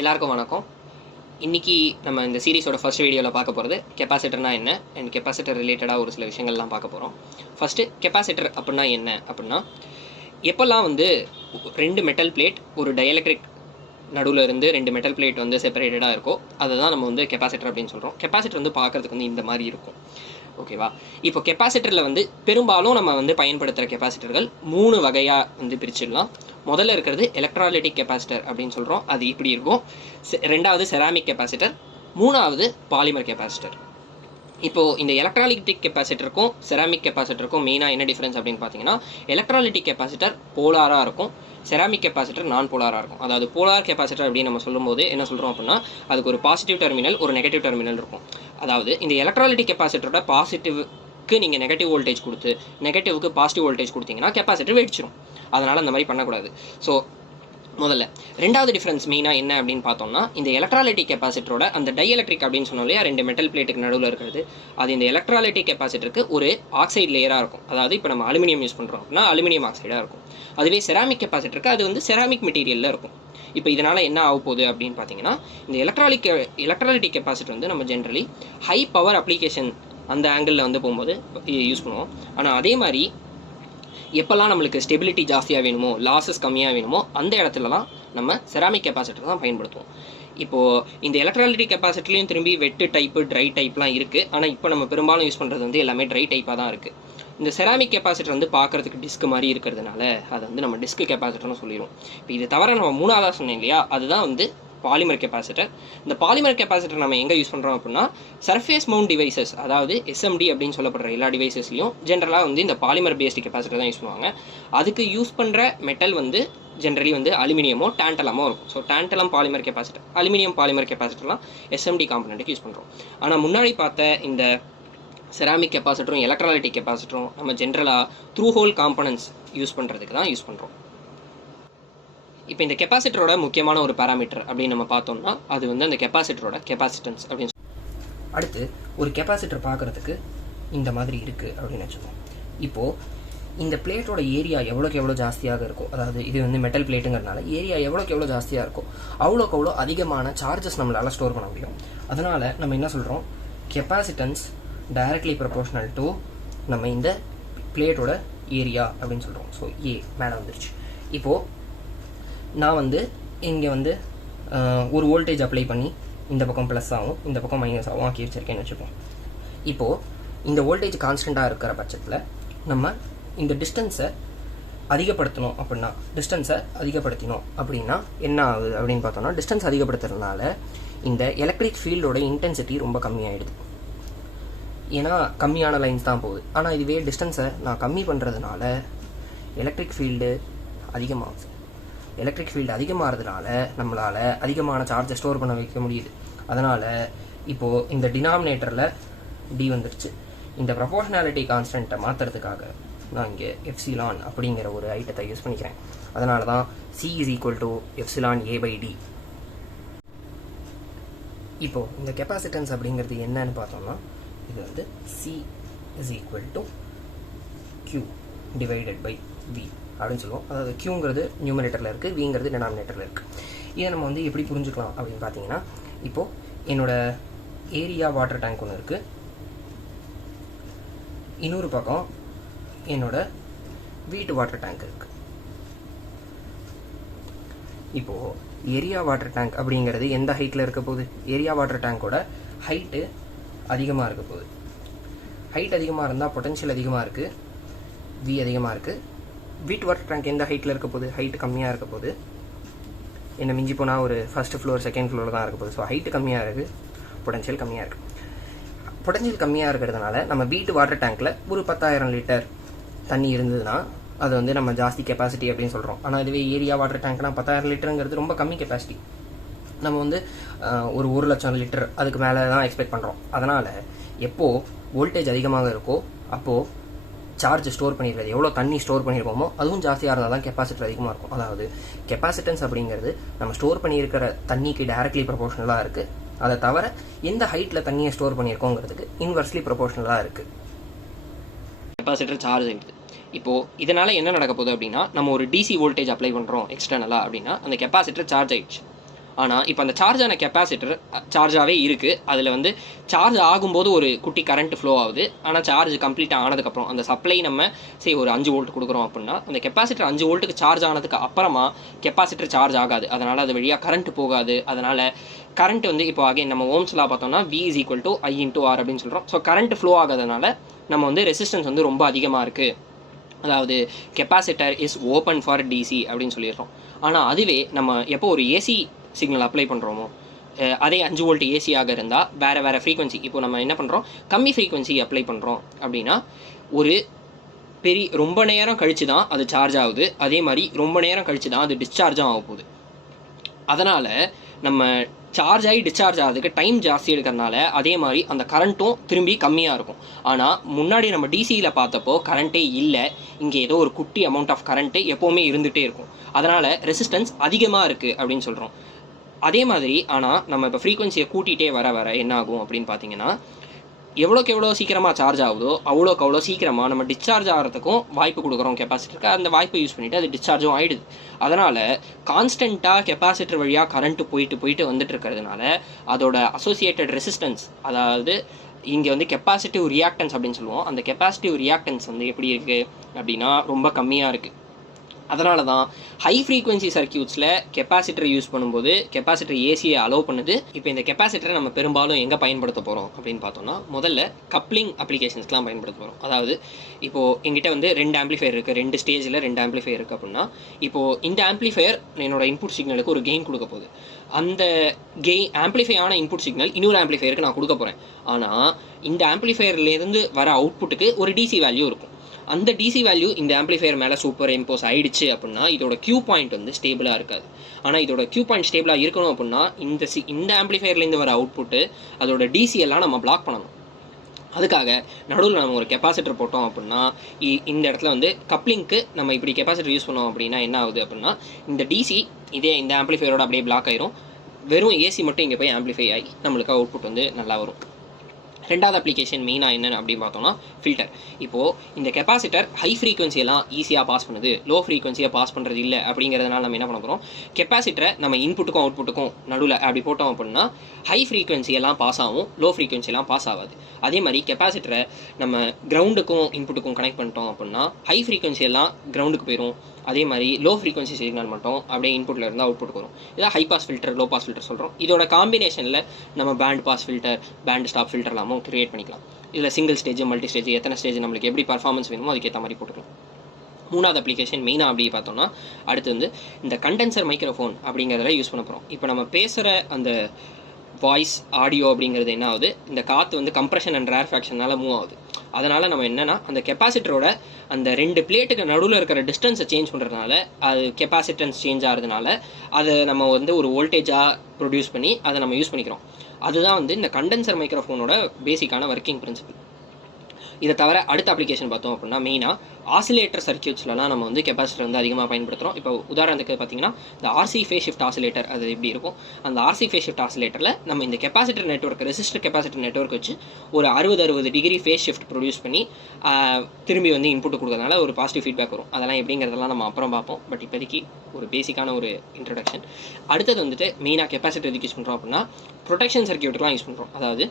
எல்லாருக்கும் வணக்கம். இன்றைக்கி நம்ம இந்த சீரீஸோட ஃபர்ஸ்ட் வீடியோவில் பார்க்க போகிறது கெப்பாசிட்டர்னா என்ன அண்ட் கெப்பாசிட்டர் ரிலேட்டடாக ஒரு சில விஷயங்கள்லாம் பார்க்க போகிறோம். ஃபஸ்ட்டு கெப்பாசிட்டர் அப்படின்னா என்ன அப்படின்னா, எப்போல்லாம் வந்து ரெண்டு மெட்டல் பிளேட் ஒரு டயலெக்ட்ரிக் நடுவில் இருந்து ரெண்டு மெட்டல் பிளேட் வந்து செப்பரேட்டடாக இருக்கோ அதை தான் நம்ம வந்து கெப்பாசிட்டர் அப்படின்னு சொல்கிறோம். கெப்பாசிட்டர் வந்து பார்க்குறதுக்கு வந்து இந்த மாதிரி இருக்கும், ஓகேவா? இப்போ கெப்பாசிட்டரில் வந்து பெரும்பாலும் நம்ம வந்து பயன்படுத்துகிற கெப்பாசிட்டர்கள் 3 வகையாக வந்து பிரிச்சிடலாம். முதல்ல இருக்கிறது எலக்ட்ராலிட்டிக் கெப்பாசிட்டர் அப்படின்னு சொல்கிறோம், அது இப்படி இருக்கும். ரெண்டாவது செராமிக் கெப்பாசிட்டர், மூணாவது பாலிமர் கெப்பாசிட்டர். இப்போது இந்த எலக்ட்ராலிட்டிக் கெப்பாசிட்டருக்கும் செராமிக் கெப்பாசிட்டருக்கும் மெயினாக என்ன டிஃப்ரென்ஸ் அப்படின்னு பார்த்தீங்கன்னா, எலக்ட்ராலிட்டிக் கெப்பாசிட்டர் போலாராக இருக்கும், செராமிக் கெப்பாசிட்டர் நான் போலாராக இருக்கும். அதாவது போலார் கெப்பாசிட்டர் அப்படின்னு நம்ம சொல்லும்போது என்ன சொல்கிறோம் அப்படின்னா, அதுக்கு ஒரு பாசிட்டிவ் டெர்மினல் ஒரு நெகட்டிவ் டெர்மினல் இருக்கும். அதாவது இந்த எலக்ட்ராலிட்டிக் கெப்பாசிட்டரோட பாசிட்டிவ்க்கு நீங்கள் நெகட்டிவ் வோல்டேஜ் கொடுத்து நெகட்டிவ்க்கு பாசிட்டிவ் வோல்டேஜ் கொடுத்தீங்கன்னா கெப்பாசிட்டர் வெடிச்சிடும். அதனால் அந்த மாதிரி பண்ணக்கூடாது. ஸோ முதல்ல ரெண்டாவது டிஃப்ரென்ஸ் மெயினாக என்ன அப்படின்னு பார்த்தோம்னா, இந்த எலக்ட்ராலிட்டிக் கெப்பாசிட்டரோட அந்த டைஎலக்ட்ரிக் அப்படின்னு சொன்னோம் இல்லையா, ரெண்டு மெட்டல் பிளேட்டுக்கு நடுவில் இருக்கிறது, அது இந்த எலக்ட்ராலிட்டிக் கெப்பாசிட்டருக்கு ஒரு ஆக்சைடு லேயராக இருக்கும். அதாவது இப்போ நம்ம அலுமினியம் யூஸ் பண்ணுறோம் அப்படின்னா அலுமினியம் ஆக்சைடாக இருக்கும். அதுவே செராமிக் கெப்பாசிட்டருக்கு அது வந்து செராமிக் மெட்டீரியலில் இருக்கும். இப்போ இதனால் என்ன ஆக போகுது அப்படின்னு பார்த்தீங்கன்னா, இந்த எலக்ட்ராலிட்டிக் கெப்பாசிட்டர் வந்து நம்ம ஜென்ரலி ஹை பவர் அப்ளிகேஷன் அந்த ஆங்கிளில் வந்து போகும்போது யூஸ் பண்ணுவோம். ஆனால் அதே மாதிரி எப்போல்லாம் நம்மளுக்கு ஸ்டெபிலிட்டி ஜாஸ்தியாக வேணுமோ, லாஸஸ் கம்மியாக வேணுமோ, அந்த இடத்துலலாம் நம்ம செராமிக் கெப்பாசிட்டர் தான் பயன்படுத்துவோம். இப்போது இந்த எலக்ட்ராலிட்டிக் கெப்பாசிட்டர்லையும் திரும்பி வெட்டு டைப்பு ட்ரை டைப்லாம் இருக்குது. ஆனால் இப்போ நம்ம பெரும்பாலும் யூஸ் பண்ணுறது வந்து எல்லாமே ட்ரை டைப்பாக தான் இருக்குது. இந்த செராமிக் கெப்பாசிட்டர் வந்து பார்க்குறதுக்கு டிஸ்க் மாதிரி இருக்கிறதுனால அதை வந்து நம்ம டிஸ்க் கெப்பாசிட்டர்னு சொல்லிடுவோம். இப்போ இது தவிர நம்ம மூணாவதாக சொன்னேன் இல்லையா, அதுதான் வந்து பாலிமர் கெப்பாசிட்டர். இந்த பாலிமர் கெப்பாசிட்டர் நம்ம எங்கே யூஸ் பண்ணுறோம் அப்படின்னா, சர்ஃபேஸ் மவுண்ட் டிவைசஸ், அதாவது எஸ்எம்டி அப்படின்னு சொல்லப்படுற எல்லா டிவைசஸ்லையும் ஜென்ரலாக வந்து இந்த பாலிமர் பேஸ்டு கெப்பாசிட்டர் தான் யூஸ் பண்ணுவாங்க. அதுக்கு யூஸ் பண்ணுற மெட்டல் வந்து ஜென்ரலி வந்து அலுமினியமோ டான்டலமோ இருக்கும். So tantalum polymer capacitor, aluminium polymer கெப்பாசிட்டர்லாம் எஸ்எம்டி காம்பனண்ட்டுக்கு யூஸ் பண்ணுறோம். ஆனால் முன்னாடி பார்த்த இந்த செராமிக் கெப்பாசிட்டரும் எலக்ட்ராலிட்டிக் கெப்பாசிட்டரும் நம்ம ஜென்ரலாக த்ரூ ஹோல் காம்பனன்ட்ஸ் யூஸ் பண்ணுறதுக்கு தான் யூஸ் பண்ணுறோம். இப்போ இந்த கெப்பாசிட்டரோட முக்கியமான ஒரு பேராமீட்டர் அப்படின்னு நம்ம பார்த்தோம்னா, அது வந்து அந்த கெப்பாசிட்டரோட கெப்பாசிட்டன்ஸ் அப்படின்னு அடுத்து ஒரு கெப்பாசிட்டர் பார்க்குறதுக்கு இந்த மாதிரி இருக்குது அப்படின்னு வச்சுக்கோம். இப்போது இந்த பிளேட்டோட ஏரியா எவ்வளோக்கு எவ்வளோ ஜாஸ்தியாக இருக்கும், அதாவது இது வந்து மெட்டல் பிளேட்டுங்கிறதுனால ஏரியா எவ்வளோக்கு எவ்வளோ ஜாஸ்தியாக இருக்கும், அவ்வளோக்கு அவ்வளோ அதிகமான சார்ஜஸ் நம்மளால் ஸ்டோர் பண்ண முடியும். அதனால் நம்ம என்ன சொல்கிறோம், கெப்பாசிட்டன்ஸ் டைரக்ட்லி ப்ரொபோர்ஷனல் டு நம்ம இந்த பிளேட்டோட ஏரியா அப்படின்னு சொல்கிறோம். ஸோ மேலே வந்துருச்சு. இப்போது நான் வந்து இங்கே வந்து ஒரு வோல்டேஜ் அப்ளை பண்ணி இந்த பக்கம் ப்ளஸ் ஆகும் இந்த பக்கம் மைனஸ் ஆகும் ஆக்கி வச்சிருக்கேன்னு வச்சுப்போம். இப்போது இந்த வோல்டேஜ் கான்ஸ்டண்ட்டாக இருக்கிற பட்சத்தில் நம்ம இந்த டிஸ்டன்ஸை அதிகப்படுத்தணும் அப்படின்னா என்ன ஆகுது அப்படின்னு பார்த்தோம்னா, டிஸ்டன்ஸ் அதிகப்படுத்துறதுனால இந்த எலக்ட்ரிக் ஃபீல்டோட இன்டென்சிட்டி ரொம்ப கம்மியாகிடுது. ஏன்னா கம்மியான லைன்ஸ் தான் போகுது. ஆனால் இதுவே டிஸ்டன்ஸை நான் கம்மி பண்ணுறதுனால எலக்ட்ரிக் ஃபீல்டு அதிகமாகுது. எலக்ட்ரிக் ஃபீல்டு அதிகமாகிறதுனால நம்மளால் அதிகமான சார்ஜை ஸ்டோர் பண்ண வைக்க முடியுது. அதனால் இப்போது இந்த டினாமினேட்டரில் டி வந்துருச்சு. இந்த ப்ரொபோர்ஷனாலிட்டி கான்ஸ்டன்ட்டை மாற்றுறதுக்காக நான் இங்கே எப்சிலான் அப்படிங்கிற ஒரு ஐட்டத்தை யூஸ் பண்ணிக்கிறேன். அதனால தான் C = எப்சிலான் A/D. இப்போது இந்த கெப்பாசிட்டன்ஸ் அப்படிங்கிறது என்னன்னு பார்த்தோம்னா, இது வந்து C = Q/V அப்படின்னு சொல்லுவோம். அதாவது Qங்கிறது நியூமரேட்டரில் இருக்குது, Vங்கிறது டினாமினேட்டரில் இருக்குது. இதை நம்ம வந்து எப்படி புரிஞ்சுக்கலாம் அப்படின்னு பார்த்தீங்கன்னா, இப்போது என்னோடய ஏரியா வாட்டர் டேங்க் ஒன்று இருக்குது, இன்னொரு பக்கம் என்னோட வீட்டு வாட்டர் டேங்க் இருக்குது. இப்போது ஏரியா வாட்டர் டேங்க் அப்படிங்கிறது எந்த ஹைட்டில் இருக்க போகுது, ஏரியா வாட்டர் டேங்கோட ஹைட்டு அதிகமாக இருக்க போகுது. ஹைட் அதிகமாக இருந்தால் பொட்டன்ஷியல் அதிகமாக இருக்குது, V அதிகமாக இருக்குது. வீட்டு வாட்டர் டேங்க் எந்த ஹைட்டில் இருக்க போகுது, ஹைட்டு கம்மியாக இருக்க போகுது. என்ன மிஞ்சி போனால் ஒரு ஃபர்ஸ்ட் ஃப்ளோர் செகண்ட் ஃப்ளோர் தான் இருக்க போகுது. ஸோ ஹைட்டு கம்மியாக இருக்குது, பொட்டன்ஷியல் கம்மியாக இருக்குது. பொட்டன்ஷியல் கம்மியாக இருக்கிறதுனால நம்ம வீட்டு வாட்டர் டேங்க்கில் ஒரு 10,000 லிட்டர் தண்ணி இருந்ததுன்னா அது வந்து நம்ம ஜாஸ்தி கெப்பாசிட்டி அப்படின்னு சொல்கிறோம். ஆனால் இதுவே ஏரியா வாட்டர் டேங்க்னா 10,000 லிட்டருங்கிறது ரொம்ப கம்மி கெப்பாசிட்டி. நம்ம வந்து ஒரு 1,00,000 லிட்டர் அதுக்கு மேலே தான் எக்ஸ்பெக்ட் பண்ணுறோம். அதனால் எப்போது வோல்டேஜ் அதிகமாக இருக்கோ அப்போது சார்ஜ் ஸ்டோர் பண்ணிடுறது, எவ்வளோ தண்ணி ஸ்டோர் பண்ணியிருக்கோமோ அதுவும் ஜாஸ்தியாக இருந்தால் தான் கெப்பாசிட்டர் அதிகமாக இருக்கும். அதாவது கெப்பாசிட்டன்ஸ் அப்படிங்கிறது நம்ம ஸ்டோர் பண்ணியிருக்கிற தண்ணிக்கு டைரக்ட்லி ப்ரொபோர்ஷனலாக இருக்குது. அதை தவிர எந்த ஹைட்டில் தண்ணியை ஸ்டோர் பண்ணியிருக்கோங்கிறதுக்கு இன்வெர்ஸ்லி ப்ரொபோர்ஷனலாக இருக்குது. கெப்பாசிட்டர் சார்ஜ் ஆகிடுது. இப்போது இதனால் என்ன நடக்க போகுது அப்படின்னா, நம்ம ஒரு டிசி வோல்டேஜ் அப்ளை பண்ணுறோம் எக்ஸ்டர்னலாக அப்படின்னா, அந்த கெப்பாசிட்டர் சார்ஜ் ஆகிடுச்சு. ஆனால் இப்போ அந்த சார்ஜ் ஆன கெப்பாசிட்டர் சார்ஜாகவே இருக்குது. அதில் வந்து சார்ஜ் ஆகும்போது ஒரு குட்டி கரண்ட் ஃப்ளோ ஆகுது. ஆனால் சார்ஜ் கம்ப்ளீட்டாக ஆனதுக்கப்புறம் அந்த சப்ளை நம்ம ஒரு 5 வோல்ட் கொடுக்குறோம் அப்படின்னா, அந்த கெப்பாசிட்டர் 5 வோல்ட்டுக்கு சார்ஜ் ஆனதுக்கு அப்புறமா கெப்பாசிட்டர் சார்ஜ் ஆகாது. அதனால் அது வழியாக கரண்ட் போகாது. அதனால் கரண்ட் வந்து இப்போ அகைன் நம்ம ஓம்ஸ்லாம் பார்த்தோம்னா V = I × R அப்படின்னு சொல்கிறோம். ஸோ கரண்ட் ஃப்ளோ ஆகாதனால நம்ம வந்து ரெசிஸ்டன்ஸ் வந்து ரொம்ப அதிகமாக இருக்குது. அதாவது capacitor is open for DC அப்படின்னு சொல்லிடுறோம். ஆனால் அதுவே நம்ம எப்போ ஒரு ஏசி சிக்னல் அப்ளை பண்ணுறோமோ, அதே 5 வோல்ட் ஏசியாக இருந்தால் வேறு ஃப்ரீக்வன்சி, இப்போ நம்ம என்ன பண்ணுறோம், கம்மி ஃப்ரீக்வன்சி அப்ளை பண்ணுறோம் அப்படின்னா ஒரு ரொம்ப நேரம் கழித்து தான் அது சார்ஜ் ஆகுது. அதே மாதிரி ரொம்ப நேரம் கழித்து தான் அது டிஸ்சார்ஜும் ஆக போகுது. அதனால் நம்ம சார்ஜ் ஆகி டிஸ்சார்ஜ் ஆகிறதுக்கு டைம் ஜாஸ்தி எடுக்கிறதுனால அதே மாதிரி அந்த கரண்ட்டும் திரும்பி கம்மியாக இருக்கும். ஆனால் முன்னாடி நம்ம டிசியில் பார்த்தப்போ கரண்ட்டே இல்லை. இங்கே ஏதோ ஒரு குட்டி அமௌண்ட் ஆஃப் கரண்ட்டு எப்போவுமே இருந்துகிட்டே இருக்கும். அதனால் ரெசிஸ்டன்ஸ் அதிகமாக இருக்குது அப்படின்னு சொல்கிறோம். அதே மாதிரி ஆனால் நம்ம இப்போ ஃப்ரீக்வன்சியை கூட்டிகிட்டே வர என்ன ஆகும் அப்படின்னு பார்த்தீங்கன்னா, எவ்வளோக்கு எவ்வளோ சீக்கிரமாக சார்ஜ் ஆகுதோ அவ்வளோக்கு அவ்வளோ சீக்கிரமாக நம்ம டிஸ்சார்ஜ் ஆகிறதுக்கும் வாய்ப்பு கொடுக்குறோம் கெப்பாசிட்டருக்கு. அந்த வாய்ப்பை யூஸ் பண்ணிவிட்டு அது டிஸ்சார்ஜும் ஆகிடுது. அதனால் கான்ஸ்டண்ட்டாக கெப்பாசிட்டர் வழியாக கரண்ட்டு போயிட்டு வந்துட்டு இருக்கிறதுனால அதோட அசோசியேட்டட் ரெசிஸ்டன்ஸ், அதாவது இங்கே வந்து கெப்பாசிட்டிவ் ரியாக்டன்ஸ் அப்படின்னு சொல்லுவோம். அந்த கெப்பாசிட்டிவ் ரியாக்டன்ஸ் வந்து எப்படி இருக்குது அப்படின்னா ரொம்ப கம்மியாக இருக்குது. அதனால தான் ஹை ஃப்ரீக்வன்சி சர்க்யூட்ஸில் கெப்பாசிட்டர் யூஸ் பண்ணும்போது கெப்பாசிட்டர் ஏசியை அலோவ் பண்ணுது. இப்போ இந்த கெப்பாசிட்டரை நம்ம பெரும்பாலும் எங்கே பயன்படுத்த போகிறோம் அப்படின்னு பார்த்தோம்னா, முதல்ல கப்ளிங் அப்ளிகேஷன்ஸ்க்கெலாம் பயன்படுத்த போகிறோம். அதாவது இப்போது எங்கிட்ட வந்து 2 ஆம்பிளிஃபையர் இருக்குது, 2 ஸ்டேஜில் 2 ஆம்பிளிஃபையர் இருக்குது அப்படின்னா, இப்போது இந்த ஆம்பிளிஃபையர் என்னோட இன்புட் சிக்னலுக்கு ஒரு கெயின் கொடுக்க போகுது. அந்த ஆம்பிளிஃபை ஆன இன்புட் சிக்னல் இன்னொரு ஆம்பிளிஃபையருக்கு நான் கொடுக்க போகிறேன். ஆனால் இந்த ஆம்பிளிஃபையர்லேருந்து வர அவுட்புட்டுக்கு ஒரு டிசி வேல்யூ இருக்கும். அந்த டிசி வேல்யூ இந்த ஆம்பிளிஃபையர் மேலே சூப்பர் இம்போஸ் ஆகிடுச்சு அப்படின்னா இதோட கியூ பாயிண்ட் வந்து ஸ்டேபிளாக இருக்காது. ஆனால் இதோட கியூ பாயிண்ட் ஸ்டேபிளாக இருக்கணும் அப்படின்னா இந்த ஆம்பிளிஃபையர்லேருந்து வர அவுட்புட்டு அதோட டிசி எல்லாம் நம்ம பிளாக் பண்ணணும். அதுக்காக நடுவில் நம்ம ஒரு கெப்பாசிட்டர் போட்டோம் அப்படின்னா இந்த இடத்துல வந்து கப்ளிங்க்கு நம்ம இப்படி கெப்பாசிட்டர் யூஸ் பண்ணோம் அப்படின்னா என்ன ஆகுது அப்படின்னா, இந்த டிசி இந்த ஆம்பிளிஃபையரோட அப்படியே பிளாக் ஆயிரும். வெறும் ஏசி மட்டும் இங்கே போய் ஆம்பிளிஃபை ஆகி நம்மளுக்கு அவுட்புட் வந்து நல்லா வரும். ரெண்டாவது அப்ளிகேஷன் மெயினாக என்னென்னு அப்படின்னு பார்த்தோம்னா ஃபில்டர். இப்போது இந்த கெப்பாசிட்டர் ஹை ஃப்ரீக்வன்சியெல்லாம் ஈஸியாக பாஸ் பண்ணுது, லோ ஃப்ரீக்வன்சியாக பாஸ் பண்ணுறது இல்லை அப்படிங்கிறதுனால நம்ம என்ன பண்ண போகிறோம், கெப்பாசிட்டரை நம்ம இன்புட்டுக்கும் அவுட்புட்டுக்கும் நடுவில் அப்படி போட்டோம் அப்படின்னா ஹை ஃப்ரீக்வன்சியெல்லாம் பாஸ் ஆகும், லோ ஃப்ரீக்வன்சியெல்லாம் பாஸ் ஆகாது. அதே மாதிரி கெப்பாசிட்டரை நம்ம கிரவுண்டுக்கும் இன்புட்டுக்கும் கனெக்ட் பண்ணிட்டோம் அப்படின்னா ஹை ஃப்ரீக்வன்சியெல்லாம் கிரவுண்டுக்கு போயிடும். அதே மாதிரி லோ ஃப்ரீக்வன்சி சிக்னல் மட்டும் அப்படியே இன்புட்டில் இருந்தால் அவுட்புட் வரும். இதான் high pass filter, low pass filter சொல்கிறோம். இதோட காம்பினேஷனில் நம்ம band pass filter, band stop ஃபில்டர்லாமும் கிரியேட் பண்ணிக்கலாம். இதில் சிங்கிள் ஸ்டேஜ், மல்டி ஸ்டேஜ், எத்தனை ஸ்டேஜ் நம்மளுக்கு எப்படி பர்ஃபார்மன்ஸ் வேணுமோ அதுக்கேற்ற மாதிரி போட்டுக்கலாம். மூணாவது அப்ளிகேஷன் மெயினாக அப்படி பார்த்தோம்னா அடுத்து வந்து இந்த கண்டென்சர் மைக்ரோஃபோன் அப்படிங்கிறத யூஸ் பண்ண போகிறோம். இப்போ நம்ம பேசுகிற அந்த வாய்ஸ் ஆடியோ அப்படிங்கிறது என்ன ஆகுது, இந்த காற்று வந்து கம்ப்ரெஷன் அண்ட் ரேர்ஃபேக்ஷனால் மூவ் ஆகுது. அதனால் நம்ம என்னென்னா அந்த கெப்பாசிட்டரோட அந்த 2 பிளேட்டுக்கு நடுவில் இருக்கிற டிஸ்டன்ஸை சேஞ்ச் பண்ணுறதுனால அது கெப்பாசிட்டன்ஸ் சேஞ்ச் ஆகிறதுனால அதை நம்ம வந்து ஒரு வோல்டேஜாக ப்ரொடியூஸ் பண்ணி அதை நம்ம யூஸ் பண்ணிக்கிறோம். அதுதான் வந்து இந்த கண்டென்சர் மைக்ரோஃபோனோட பேசிக்கான ஒர்க்கிங் பிரின்சிபல். இதை தவிர அடுத்த அப்ளிகேஷன் பார்த்தோம் அப்படின்னா மெயினாக ஆசிலேட்டர் சர்க்யூட்ஸ்லாம் நம்ம வந்து கெப்பாசிட்டர் வந்து அதிகமாக பயன்படுத்துகிறோம். இப்போ உதாரணத்துக்கு பார்த்தீங்கன்னா இந்த RC ஃபேஸ் ஷிஃப்ட் ஆசிலேட்டர் அது எப்படி இருக்கும், அந்த RC ஃபேஸ் ஷிஃப்ட் ஆசிலேட்டரில் நம்ம இந்த capacitor network, resistor capacitor network வச்சு ஒரு 60 டிகிரி ஃபேஸ் ஷிஃப்ட் ப்ரொடியூஸ் பண்ணி திரும்பி வந்து இன்புட் கொடுக்கறதுனால ஒரு பாசிட்டிவ் ஃபீட்பேக் வரும். அதெல்லாம் எப்படிங்கிறதெல்லாம் நம்ம அப்புறம் பார்ப்போம். பட் இப்போதைக்கு ஒரு பேசிக்கான ஒரு இன்ட்ரடக்ஷன். அடுத்தது வந்துட்டு மெயினாக கெப்பாசிட்டர் எதுக்கு யூஸ் பண்ணுறோம் அப்படின்னா ப்ரொடெக்ஷன் சர்க்யூட்டுக்குலாம் யூஸ் பண்ணுறோம். அதாவது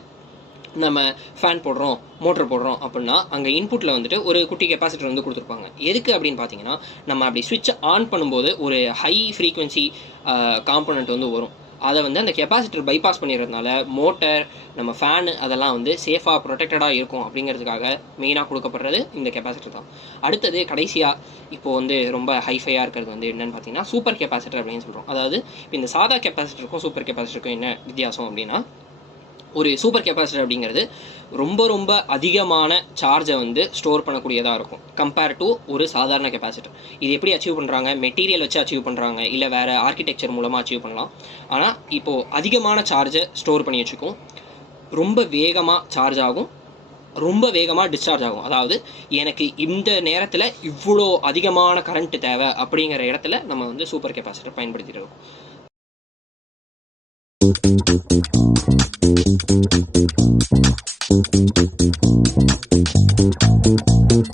நம்ம ஃபேன் போடுறோம், மோட்டர் போடுறோம் அப்படின்னா அங்கே இன்புட்டில் வந்துட்டு ஒரு குட்டி கெப்பாசிட்டர் வந்து கொடுத்துருப்பாங்க. எதுக்கு அப்படின்னு பார்த்தீங்கன்னா, நம்ம அப்படி ஸ்விட்ச் ஆன் பண்ணும்போது ஒரு ஹை ஃப்ரீக்வன்சி காம்போனன்ட் வந்து வரும். அதை வந்து அந்த கெப்பாசிட்டர் பைபாஸ் பண்ணிடுறதுனால மோட்டர், நம்ம ஃபேனு அதெல்லாம் வந்து சேஃபாக ப்ரொடெக்டடாக இருக்கும் அப்படிங்கிறதுக்காக மெயினாக கொடுக்கப்படுறது இந்த கெப்பாசிட்டர் தான். அடுத்தது கடைசியாக இப்போது வந்து ரொம்ப ஹைஃபையாக இருக்கிறது வந்து என்னென்னு பார்த்தீங்கன்னா சூப்பர் கெப்பாசிட்டர் அப்படின்னு சொல்கிறோம். அதாவது இப்போ இந்த சாதா கெப்பாசிட்டருக்கும் சூப்பர் கெப்பாசிட்டருக்கும் என்ன வித்தியாசம் அப்படின்னா, ஒரு சூப்பர் கெப்பாசிட்டர் அப்படிங்கிறது ரொம்ப அதிகமான சார்ஜை வந்து ஸ்டோர் பண்ணக்கூடியதாக இருக்கும் கம்பேர் டு ஒரு சாதாரண கெப்பாசிட்டர். இது எப்படி அச்சீவ் பண்ணுறாங்க, மெட்டீரியல் வச்சு அச்சீவ் பண்ணுறாங்க, இல்லை வேறு ஆர்கிடெக்சர் மூலமாக அச்சீவ் பண்ணலாம். ஆனால் இப்போது அதிகமான சார்ஜை ஸ்டோர் பண்ணி வச்சுக்கும், ரொம்ப வேகமாக சார்ஜ் ஆகும், ரொம்ப வேகமாக டிஸ்சார்ஜ் ஆகும். அதாவது எனக்கு இந்த நேரத்தில் இவ்வளோ அதிகமான கரண்ட் தேவை அப்படிங்கிற இடத்துல நம்ம வந்து சூப்பர் கெப்பாசிட்டர் பயன்படுத்திட்டு இருக்கோம்.